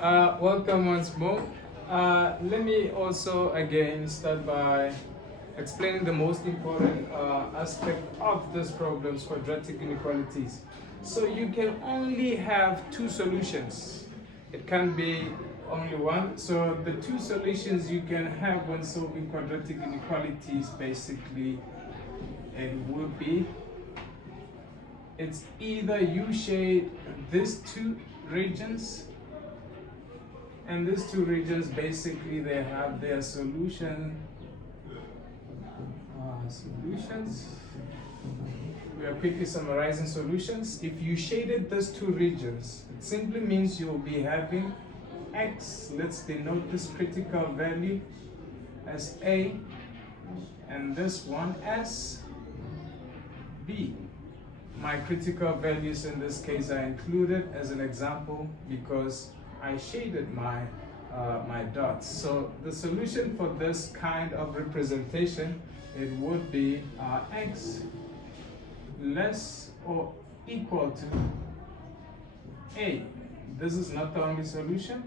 Welcome once more. Let me also again start by explaining the most important aspect of this problem's quadratic inequalities. So you can only have two solutions. It can be only one. So the two solutions you can have when solving quadratic inequalities basically it would be it's either you shade these two regions, and these two regions basically they have their solutions. We are quickly summarizing solutions. If you shaded these two regions, it simply means you'll be having x, let's denote this critical value as a, and this one as b. My critical values in this case are included as an example because I shaded my dots. So the solution for this kind of representation, it would be x less or equal to a. This is not the only solution.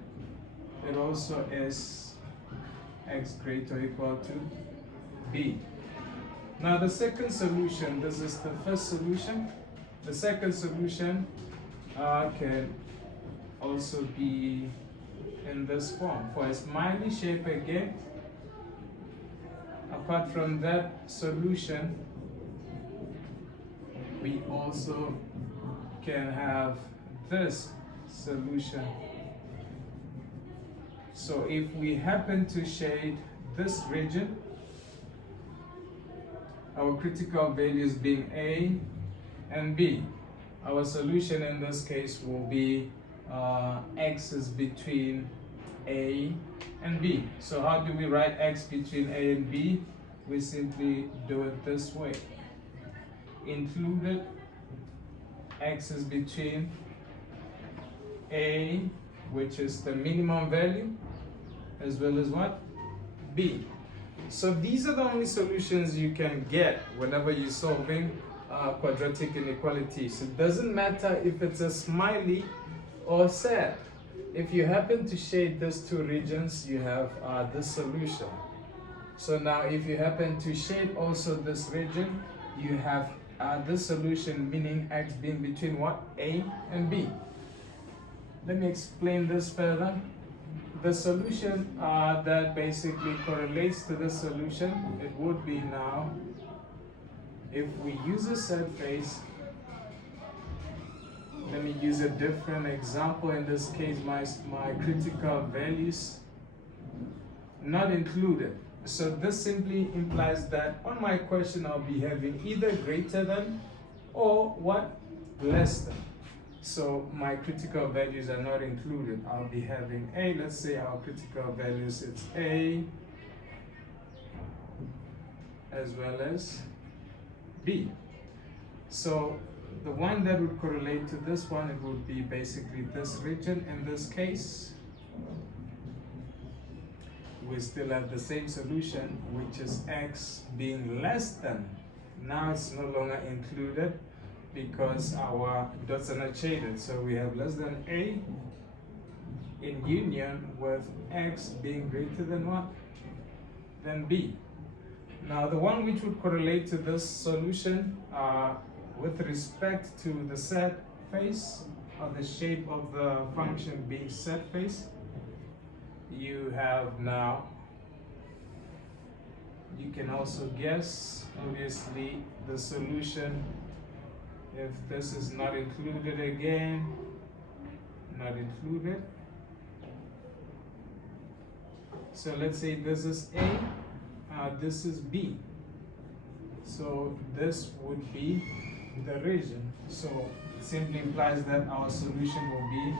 It also is x greater or equal to b. Now the second solution, this is the first solution. The second solution can also be in this form. For a smiley shape again, apart from that solution, we also can have this solution. So if we happen to shade this region, our critical values being a and b, our solution in this case will be x is between a and b. So how do we write x between a and b? We simply do it this way. Included x is between a, which is the minimum value, as well as what? B. So these are the only solutions you can get whenever you're solving quadratic inequalities. It doesn't matter if it's a smiley or sad. If you happen to shade these two regions, you have this solution. So now if you happen to shade also this region, you have this solution, meaning x being between what? A and b. Let me explain this further. The solution that basically correlates to the solution, it would be now, if we use a set face, let me use a different example. In this case, my critical values not included. So this simply implies that on my question, I'll be having either greater than or what? Less than. So my critical values are not included. I'll be having a, let's say our critical values, it's a as well as b. So the one that would correlate to this one, it would be basically this region in this case. We still have the same solution, which is x being less than. Now it's no longer included because our dots are not shaded. So we have less than a in union with x being greater than what? Than b. Now the one which would correlate to this solution with respect to the set face or the shape of the function being set face, you have now, you can also guess obviously the solution. If this is not included again, not included. So let's say this is A, this is B. So this would be the region. So it simply implies that our solution will be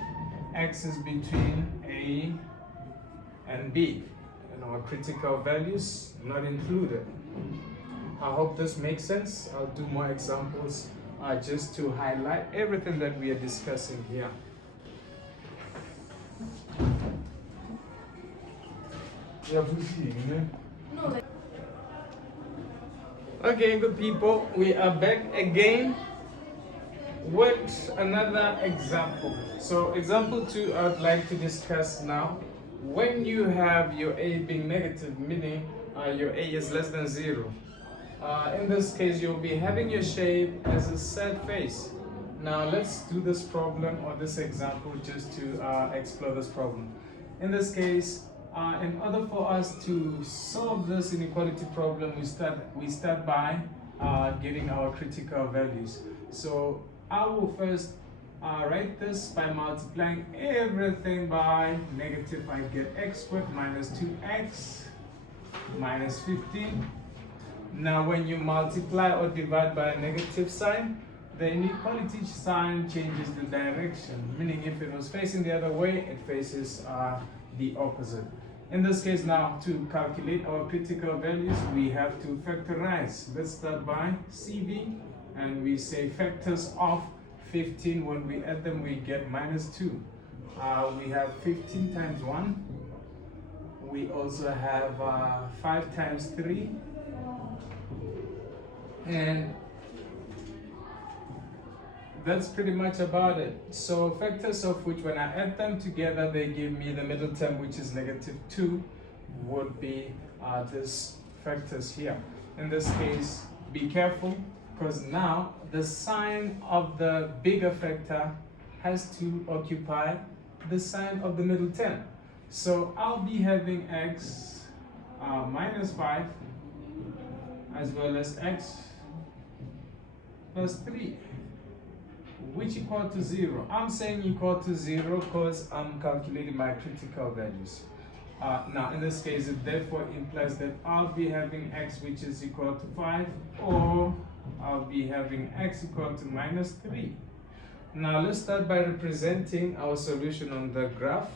x is between A and B. And our critical values not included. I hope this makes sense. I'll do more examples just to highlight everything that we are discussing here. Okay, good people, we are back again with another example. So example 2 I'd like to discuss now. When you have your a being negative, meaning your a is less than 0, in this case you'll be having your shape as a sad face. Now let's do this problem or this example just to explore this problem. In this case, in order for us to solve this inequality problem, we start by getting our critical values. So I will first write this by multiplying everything by negative. I get x squared minus 2x minus 15. Now when you multiply or divide by a negative sign, the inequality sign changes the direction, meaning if it was facing the other way, it faces the opposite. In this case now, to calculate our critical values, we have to factorize. Let's start by CV, and we say factors of 15. When we add them, we get minus 2. We have 15 times 1. We also have 5 times 3. And that's pretty much about it. So factors of which, when I add them together, they give me the middle term, which is negative 2, would be these factors here. In this case, be careful, because now the sign of the bigger factor has to occupy the sign of the middle term. So I'll be having x minus 5 as well as x plus 3, which equal to 0. I'm saying equal to 0 because I'm calculating my critical values. Now in this case, it therefore implies that I'll be having x which is equal to 5, or I'll be having x equal to minus 3. Now let's start by representing our solution on the graph.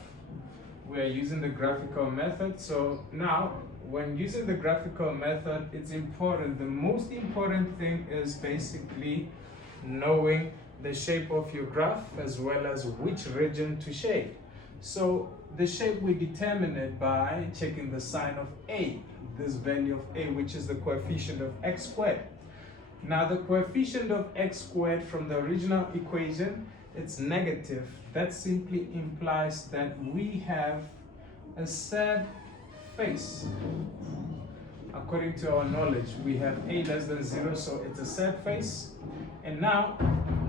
We are using the graphical method. So now, when using the graphical method, it's important. The most important thing is basically knowing the shape of your graph as well as which region to shade. So the shape, we determine it by checking the sign of a, this value of a, which is the coefficient of x squared. Now the coefficient of x squared from the original equation, it's negative. That simply implies that we have a sad face. According to our knowledge, we have a less than 0, so it's a sad face. And now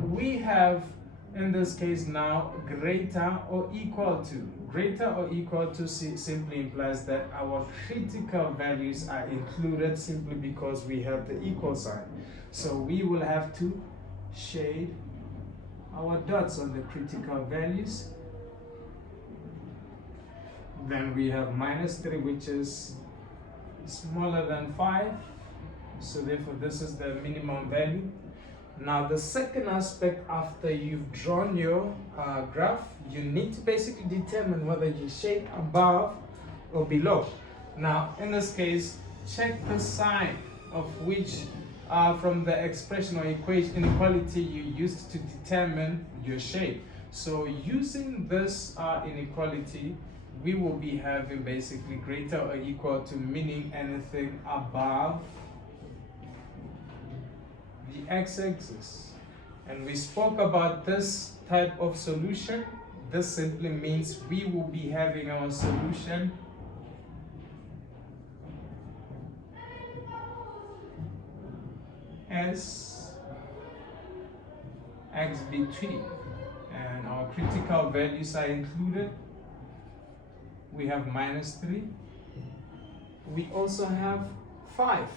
we have, in this case now, greater or equal to. Greater or equal to simply implies that our critical values are included, simply because we have the equal sign. So we will have to shade our dots on the critical values. Then we have minus 3, which is smaller than 5. So therefore this is the minimum value. Now the second aspect, after you've drawn your graph, you need to basically determine whether you shade above or below. Now in this case, check the sign of which from the expression or equation inequality you used to determine your shade. So using this inequality, we will be having basically greater or equal to, meaning anything above the x-axis. And we spoke about this type of solution. This simply means we will be having our solution as x between, and our critical values are included. We have minus 3. We also have 5.